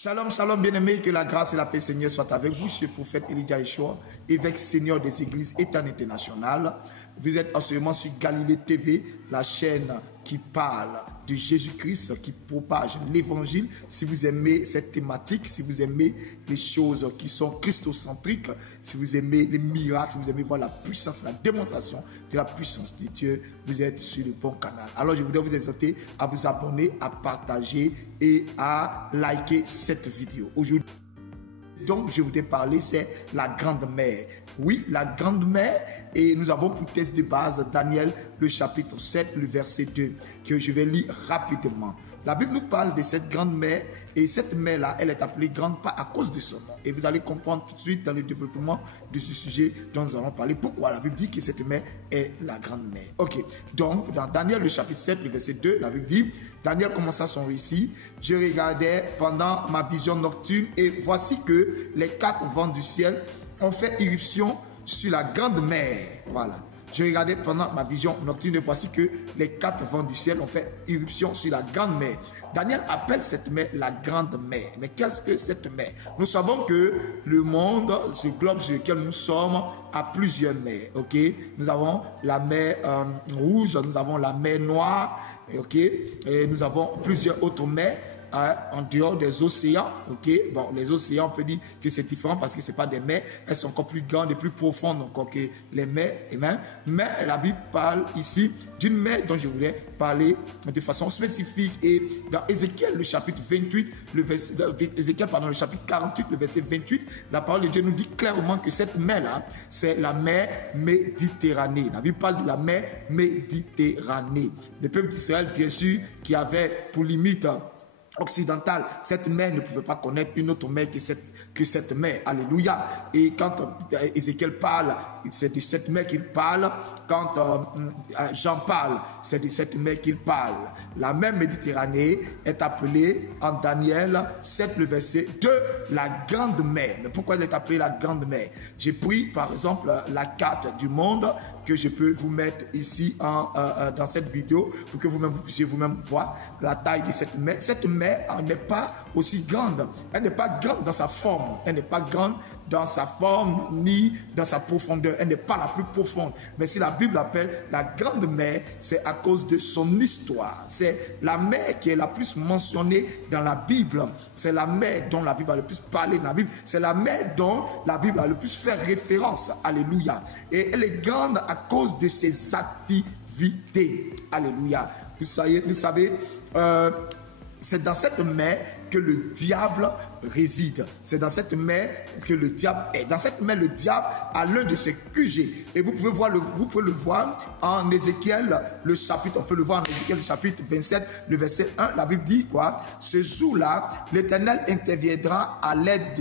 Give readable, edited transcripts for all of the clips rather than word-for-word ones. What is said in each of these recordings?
Shalom, shalom, bien-aimés, que la grâce et la paix Seigneur soient avec vous. Je suis le prophète Elijah Yeshua, évêque seigneur des églises Éternité Nationale. Vous êtes en ce moment sur Galilée TV, la chaîne qui parle de Jésus-Christ, qui propage l'évangile. Si vous aimez cette thématique, si vous aimez les choses qui sont christocentriques, si vous aimez les miracles, si vous aimez voir la puissance, la démonstration de la puissance de Dieu, vous êtes sur le bon canal. Alors je voudrais vous exhorter à vous abonner, à partager et à liker cette vidéo. Aujourd'hui, donc, je voudrais parler, c'est la Grande Mère. Oui, la Grande Mère, et nous avons pour texte de base Daniel, le chapitre 7, le verset 2, que je vais lire rapidement. La Bible nous parle de cette Grande Mère, et cette mère-là, elle est appelée Grande pas à cause de son nom. Et vous allez comprendre tout de suite dans le développement de ce sujet dont nous allons parler, pourquoi la Bible dit que cette mère est la Grande Mère. Ok, donc dans Daniel, le chapitre 7, le verset 2, la Bible dit, Daniel commença son récit, je regardais pendant ma vision nocturne, et voici que les quatre vents du ciel ont fait irruption sur la Grande Mer. Voilà. Je regardais pendant ma vision nocturne et voici que les quatre vents du ciel ont fait irruption sur la Grande Mer. Daniel appelle cette mer la Grande Mer. Mais qu'est-ce que cette mer? Nous savons que le monde, ce globe sur lequel nous sommes, a plusieurs mers. Ok, nous avons la mer rouge, nous avons la mer noire. Ok, et nous avons plusieurs autres mers. En dehors des océans, ok, bon, les océans, on peut dire que c'est différent parce que c'est pas des mers, elles sont encore plus grandes et plus profondes encore que les mers, amen. Mais la Bible parle ici d'une mer dont je voulais parler de façon spécifique. Et dans Ézéchiel, le chapitre 28, le chapitre 48, le verset 28, la parole de Dieu nous dit clairement que cette mer-là, c'est la mer Méditerranée. La Bible parle de la mer Méditerranée. Le peuple d'Israël, bien sûr, qui avait pour limite occidentale, cette mer ne pouvait pas connaître une autre mer que cette mer. Alléluia. Et quand Ézéchiel parle, c'est de cette mer qu'il parle. Quand Jean parle, c'est de cette mer qu'il parle. La mer Méditerranée est appelée en Daniel 7, le verset 2, la Grande Mer. Mais pourquoi elle est appelée la Grande Mer? J'ai pris par exemple la carte du monde que je peux vous mettre ici dans cette vidéo pour que vous-même vous puissiez vous-même voir la taille de cette mer. Cette mer n'est pas aussi grande. Elle n'est pas grande dans sa forme. Elle n'est pas grande dans sa forme ni dans sa profondeur. Elle n'est pas la plus profonde. Mais si la Bible l'appelle la Grande Mer, c'est à cause de son histoire. C'est la mer qui est la plus mentionnée dans la Bible. C'est la mer dont la Bible a le plus parlé dans la Bible. C'est la mer dont la Bible a le plus fait référence. Alléluia. Et elle est grande à cause de ses activités. Alléluia. Vous savez, c'est dans cette mer que le diable réside. C'est dans cette mer que le diable est. Dans cette mer, le diable a l'un de ses QG. Et vous pouvez le voir en Ézéchiel, le chapitre, on peut le voir en Ézéchiel, le chapitre 27, le verset 1. La Bible dit quoi? Ce jour-là, l'Éternel interviendra à l'aide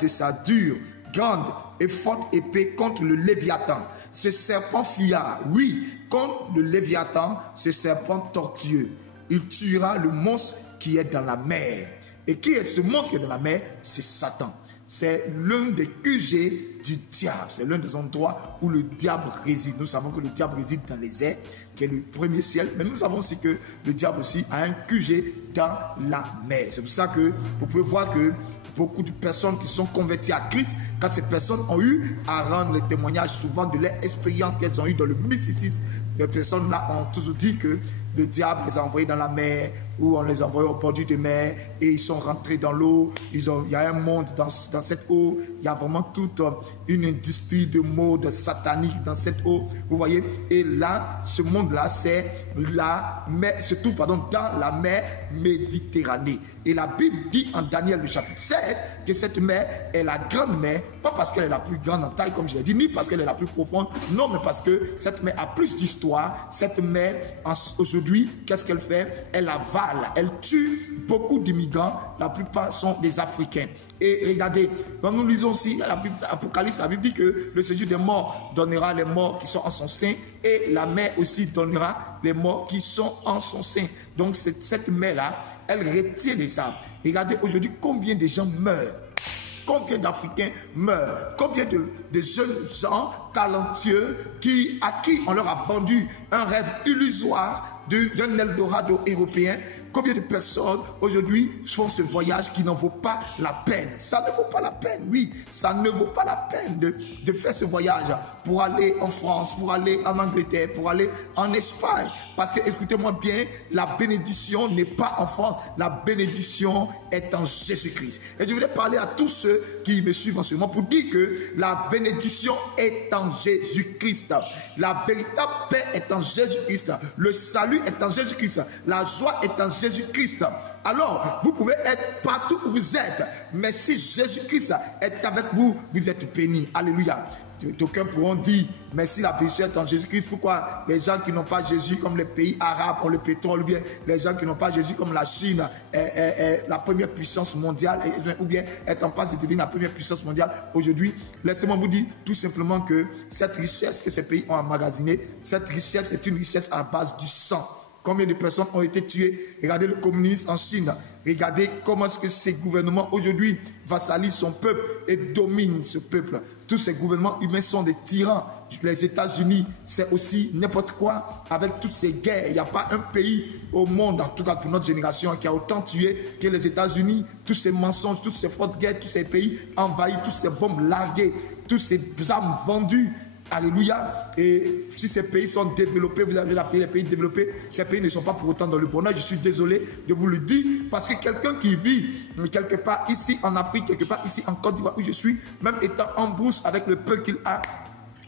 de sa dure, grande et forte épée contre le Léviathan. Ce serpent fuira, oui, contre le Léviathan, ce serpent tortueux. Il tuera le monstre qui est dans la mer. Et qui est ce monstre qui est dans la mer? C'est Satan. C'est l'un des QG du diable. C'est l'un des endroits où le diable réside. Nous savons que le diable réside dans les airs, qui est le premier ciel. Mais nous savons aussi que le diable aussi a un QG dans la mer. C'est pour ça que vous pouvez voir que beaucoup de personnes qui sont converties à Christ, quand ces personnes ont eu à rendre le témoignage souvent de leur expérience qu'elles ont eu dans le mysticisme, les personnes-là ont toujours dit que le diable les a envoyés dans la mer, ou on les a envoyés au bord de mer, et ils sont rentrés dans l'eau. Il y a un monde dans cette eau. Il y a vraiment toute une industrie de mode satanique dans cette eau. Vous voyez? Et là, ce monde-là, c'est la mer, surtout, dans la mer Méditerranée. Et la Bible dit en Daniel, le chapitre 7, que cette mer est la grande mer, pas parce qu'elle est la plus grande en taille, comme je l'ai dit, ni parce qu'elle est la plus profonde, non, mais parce que cette mer a plus d'histoire. Cette mer, aujourd'hui, qu'est-ce qu'elle fait? Elle avale, elle tue beaucoup d'immigrants, la plupart sont des Africains. Et regardez, quand nous lisons aussi l'Apocalypse, la Bible dit que le séjour des morts donnera les morts qui sont en son sein, et la mer aussi donnera les morts qui sont en son sein. Donc cette mer-là, elle retient les âmes. Regardez aujourd'hui combien de gens meurent. Combien d'Africains meurent? Combien de jeunes gens talentueux à qui on leur a vendu un rêve illusoire d'un Eldorado européen. Combien de personnes aujourd'hui font ce voyage qui n'en vaut pas la peine? Ça ne vaut pas la peine, oui, ça ne vaut pas la peine de faire ce voyage pour aller en France, pour aller en Angleterre, pour aller en Espagne. Parce que, écoutez-moi bien, la bénédiction n'est pas en France, la bénédiction est en Jésus-Christ. Et je voulais parler à tous ceux qui me suivent en ce moment pour dire que la bénédiction est en Jésus-Christ. La véritable paix est en Jésus-Christ. Le salut est en Jésus-Christ. La joie est en Jésus-Christ. Alors, vous pouvez être partout où vous êtes, mais si Jésus-Christ est avec vous, vous êtes bénis. Alléluia. D'aucuns pourront dire, mais si la bénédiction est en Jésus-Christ, pourquoi les gens qui n'ont pas Jésus, comme les pays arabes, ont le pétrole, ou bien les gens qui n'ont pas Jésus, comme la Chine, est la première puissance mondiale, ou bien est en passe de devenir la première puissance mondiale aujourd'hui? Laissez-moi vous dire tout simplement que cette richesse que ces pays ont emmagasinée, cette richesse est une richesse à la base du sang. Combien de personnes ont été tuées? Regardez le communisme en Chine. Regardez comment est-ce que ces gouvernements aujourd'hui vassalisent son peuple et dominent ce peuple. Tous ces gouvernements humains sont des tyrans. Les États-Unis, c'est aussi n'importe quoi. Avec toutes ces guerres, il n'y a pas un pays au monde, en tout cas pour notre génération, qui a autant tué que les États-Unis. Tous ces mensonges, toutes ces fautes de guerre, tous ces pays envahis, toutes ces bombes larguées, toutes ces armes vendues. Alléluia. Et si ces pays sont développés, vous avez appelé les pays développés, ces pays ne sont pas pour autant dans le bonheur. Je suis désolé de vous le dire, parce que quelqu'un qui vit quelque part ici en Afrique, quelque part ici en Côte d'Ivoire où je suis, même étant en brousse avec le peu qu'il a,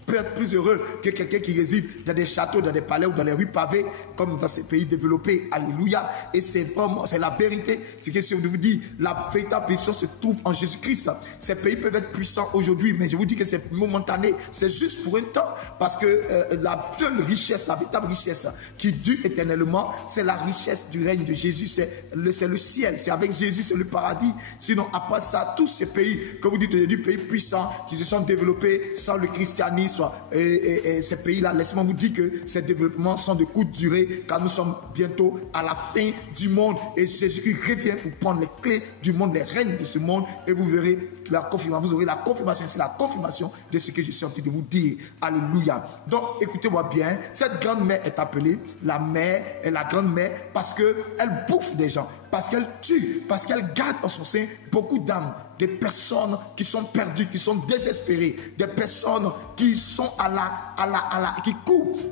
peut être plus heureux que quelqu'un qui réside dans des châteaux, dans des palais ou dans les rues pavées, comme dans ces pays développés. Alléluia. Et c'est vraiment, c'est la vérité. C'est que si on vous dit, la véritable puissance se trouve en Jésus-Christ. Ces pays peuvent être puissants aujourd'hui, mais je vous dis que c'est momentané. C'est juste pour un temps. Parce que la seule richesse, la véritable richesse qui dure éternellement, c'est la richesse du règne de Jésus. C'est le ciel. C'est avec Jésus, c'est le paradis. Sinon, après ça, tous ces pays, que vous dites aujourd'hui, pays puissants, qui se sont développés sans le christianisme, et ces pays-là, laissez-moi vous dire que ces développements sont de courte durée, car nous sommes bientôt à la fin du monde et Jésus-Christ revient pour prendre les clés du monde, les règnes de ce monde, et vous verrez la confirmation, vous aurez la confirmation, c'est la confirmation de ce que je suis en train de vous dire. Alléluia. Donc écoutez-moi bien, cette grande mère est appelée la mère et la grande mère parce qu'elle bouffe des gens, parce qu'elle tue, parce qu'elle garde en son sein beaucoup d'âmes, des personnes qui sont perdues, qui sont désespérées, des personnes qui sont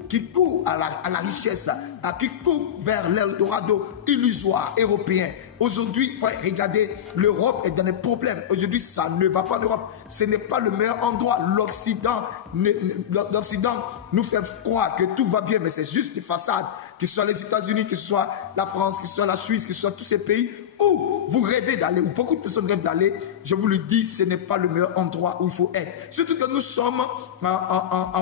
qui courent à la richesse, qui courent vers l'Eldorado illusoire européen. Aujourd'hui, regardez, l'Europe est dans des problèmes. Aujourd'hui, ça ne va pas en Europe. Ce n'est pas le meilleur endroit. L'Occident nous fait croire que tout va bien, mais c'est juste des façades. Que ce soit les États-Unis, que ce soit la France, que ce soit la Suisse, que ce soit tous ces pays où vous rêvez d'aller, où beaucoup de personnes rêvent d'aller, je vous le dis, ce n'est pas le meilleur endroit où il faut être. Surtout que nous sommes à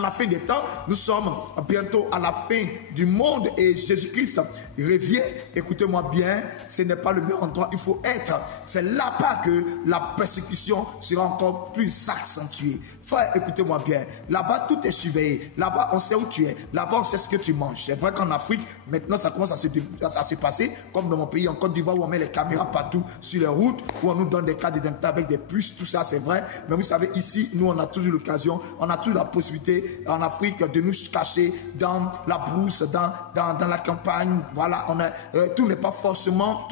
la fin des temps, nous sommes bientôt à la fin du monde et Jésus-Christ revient. Écoutez-moi bien, ce n'est pas le meilleur endroit où il faut être. C'est là-bas que la persécution sera encore plus accentuée. Frère, écoutez-moi bien. Là-bas, tout est surveillé. Là-bas, on sait où tu es. Là-bas, on sait ce que tu manges. C'est vrai qu'en Afrique, maintenant, ça commence à se passer, comme dans mon pays, en Côte d'Ivoire, où on met les caméras partout sur les routes, où on nous donne des cartes d'identité avec des puces. Tout ça, c'est vrai. Mais vous savez, ici, nous, on a toujours l'occasion, on a toujours la possibilité, en Afrique, de nous cacher dans la brousse, dans la campagne. Voilà, tout n'est pas forcément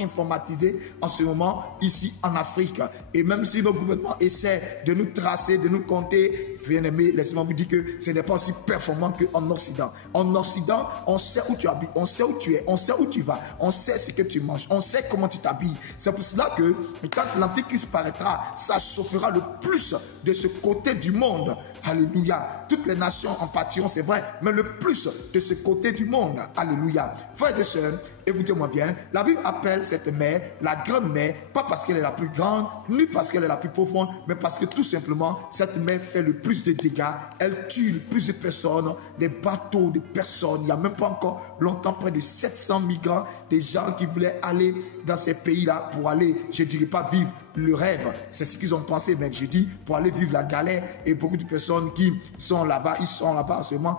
informatisé en ce moment, ici, en Afrique. Et même si nos gouvernements essaient de nous tracer, de nous compter, bien-aimés, laissez-moi vous dire que ce n'est pas aussi performant qu'en Occident. En Occident, on sait où tu habites, on sait où tu es, on sait où tu vas, on sait ce que tu manges, on sait comment tu t'habilles. C'est pour cela que quand l'Antéchrist paraîtra, ça chauffera le plus de ce côté du monde. Alléluia. Toutes les nations en pâtiront, c'est vrai, mais le plus de ce côté du monde. Alléluia. Frères et sœurs, écoutez-moi bien, la Bible appelle cette mère la grande mère, pas parce qu'elle est la plus grande, ni parce qu'elle est la plus profonde, mais parce que tout simplement, cette mère fait le plus de dégâts, elle tue le plus de personnes, des bateaux de personnes. Il n'y a même pas encore longtemps, près de 700 migrants, des gens qui voulaient aller dans ces pays-là pour aller, je ne dirais pas vivre le rêve. C'est ce qu'ils ont pensé même jeudi pour aller vivre la galère. Et beaucoup de personnes qui sont là-bas, ils sont là-bas seulement,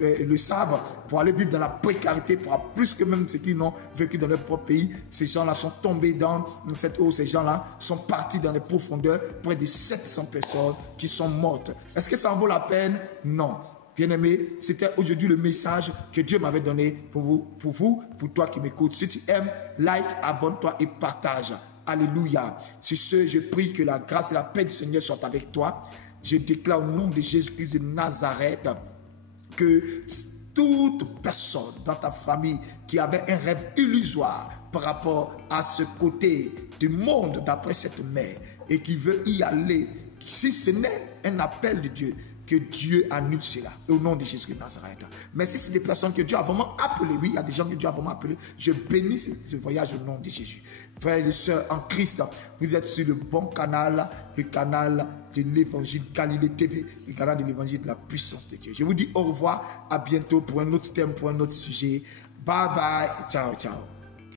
le savent, pour aller vivre dans la précarité, pour plus que même ceux qui n'ont vécu dans leur propre pays. Ces gens-là sont tombés dans cette eau. Ces gens-là sont partis dans les profondeurs. Près de 700 personnes qui sont mortes. Est-ce que ça en vaut la peine? Non. Bien-aimé, c'était aujourd'hui le message que Dieu m'avait donné pour toi qui m'écoutes. Si tu aimes, like, abonne-toi et partage. Alléluia. Sur ce, je prie que la grâce et la paix du Seigneur soient avec toi. Je déclare au nom de Jésus-Christ de Nazareth que toute personne dans ta famille qui avait un rêve illusoire par rapport à ce côté du monde d'après cette mer et qui veut y aller, si ce n'est un appel de Dieu, que Dieu annule cela au nom de Jésus de Nazareth. Mais si c'est des personnes que Dieu a vraiment appelées, oui, il y a des gens que Dieu a vraiment appelés, je bénis ce voyage au nom de Jésus. Frères et sœurs en Christ, vous êtes sur le bon canal, le canal de l'évangile Galilée TV, le canal de l'évangile de la puissance de Dieu. Je vous dis au revoir, à bientôt pour un autre thème, pour un autre sujet. Bye bye, ciao, ciao.